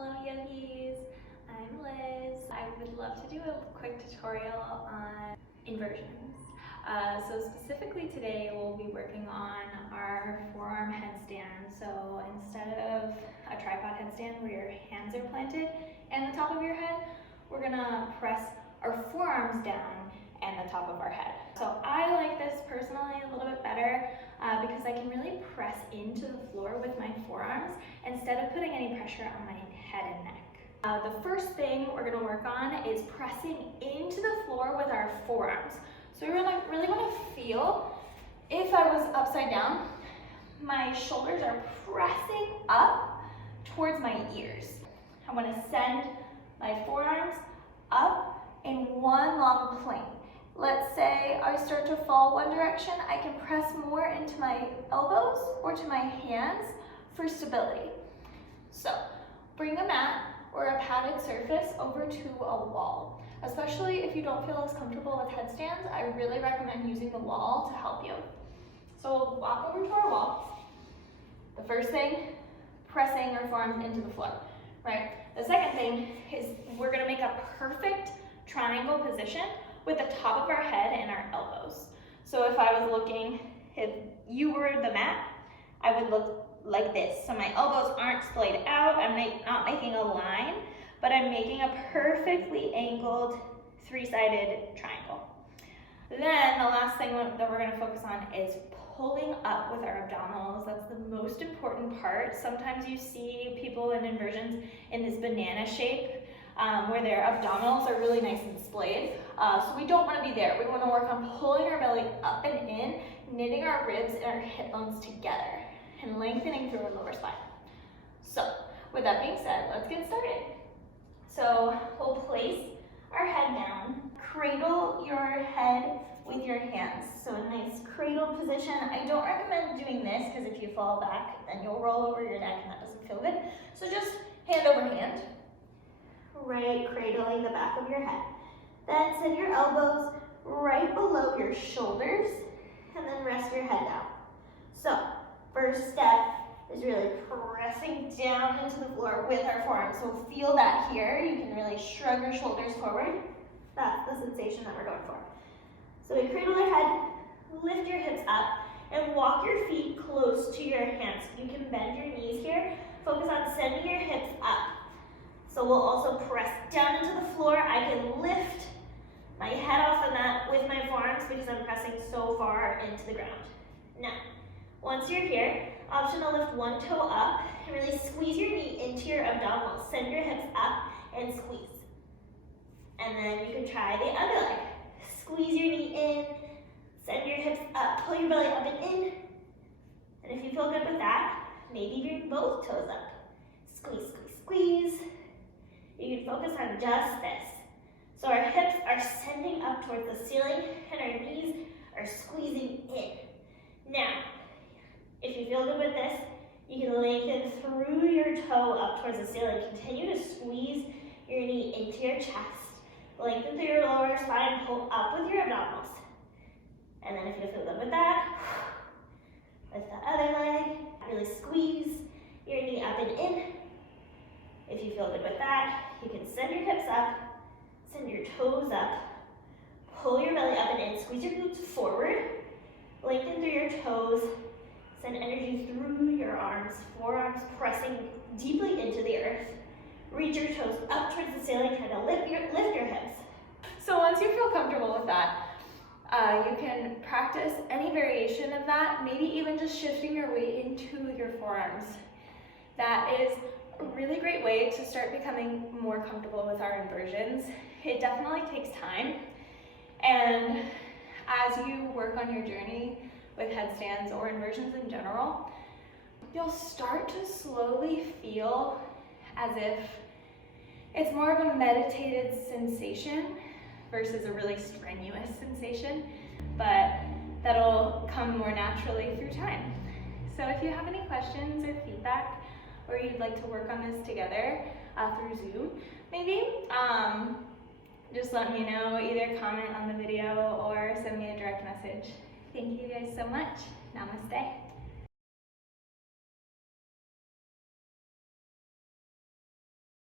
Hello yogis, I'm Liz. I would love to do a quick tutorial on inversions. So specifically today we'll be working on our forearm headstand. So instead of a tripod headstand where your hands are planted and the top of your head, we're gonna press our forearms down and the top of our head. So I like this personally a little bit better because I can really press into the floor with my forearms instead of putting any pressure on my head and neck. The first thing we're going to work on is pressing into the floor with our forearms. So we really want to feel, if I was upside down, my shoulders are pressing up towards my ears. I want to send my forearms up in one long plane. Let's say I start to fall one direction, I can press more into my elbows or to my hands for stability. So bring a mat or a padded surface over to a wall. Especially if you don't feel as comfortable with headstands, I really recommend using the wall to help you. So we'll walk over to our wall. The first thing, pressing our forearms into the floor, right? The second thing is we're gonna make a perfect triangle position with the top of our head and our elbows. So if I was looking, if you were the mat, I would look like this. So my elbows aren't splayed out, I'm not making a line, but I'm making a perfectly angled three-sided triangle. Then the last thing that we're gonna focus on is pulling up with our abdominals. That's the most important part. Sometimes you see people in inversions in this banana shape where their abdominals are really nice and splayed. So we don't want to be there. We want to work on pulling our belly up and in, knitting our ribs and our hip bones together, and lengthening through our lower spine. So with that being said, let's get started. So we'll place our head down, cradle your head with your hands. So a nice cradle position. I don't recommend doing this because if you fall back, then you'll roll over your neck and that doesn't feel good. So just hand over hand. Right, cradling the back of your head. Then send your elbows right below your shoulders and then rest your head down. So, first step is really pressing down into the floor with our forearms. So feel that here. You can really shrug your shoulders forward. That's the sensation that we're going for. So we cradle your head, lift your hips up, and walk your feet close to your hands. You can bend your knees here. Focus on sending your hips up. So we'll also press down into the floor. I can lift my head off the mat with my forearms because I'm pressing so far into the ground. Now, once you're here, option to lift one toe up and really squeeze your knee into your abdominals. Send your hips up and squeeze. And then you can try the other leg. Squeeze your knee in, send your hips up, pull your belly up and in. And if you feel good with that, maybe bring both toes up. Squeeze, squeeze, squeeze. You can focus on just this. So our hips are sending up towards the ceiling and our knees are squeezing in. Now, if you feel good with this, you can lengthen through your toe up towards the ceiling. Continue to squeeze your knee into your chest. Lengthen through your lower spine, pull up with your abdominals. And then if you feel good with that, with the other leg, really squeeze your knee up and in. If you feel good with that, you can send your hips up, send your toes up, pull your belly up and in, squeeze your glutes forward, lengthen through your toes, send energy through your arms, forearms pressing deeply into the earth. Reach your toes up towards the ceiling, try to lift your hips. So once you feel comfortable with that, you can practice any variation of that, maybe even just shifting your weight into your forearms. That is a really great way to start becoming more comfortable with our inversions. It definitely takes time, and as you work on your journey with headstands or inversions in general, you'll start to slowly feel as if it's more of a meditated sensation versus a really strenuous sensation, but that'll come more naturally through time. So if you have any questions or feedback, or you'd like to work on this together through Zoom, maybe, just let me know, either comment on the video or send me a direct message. Thank you guys so much. Namaste.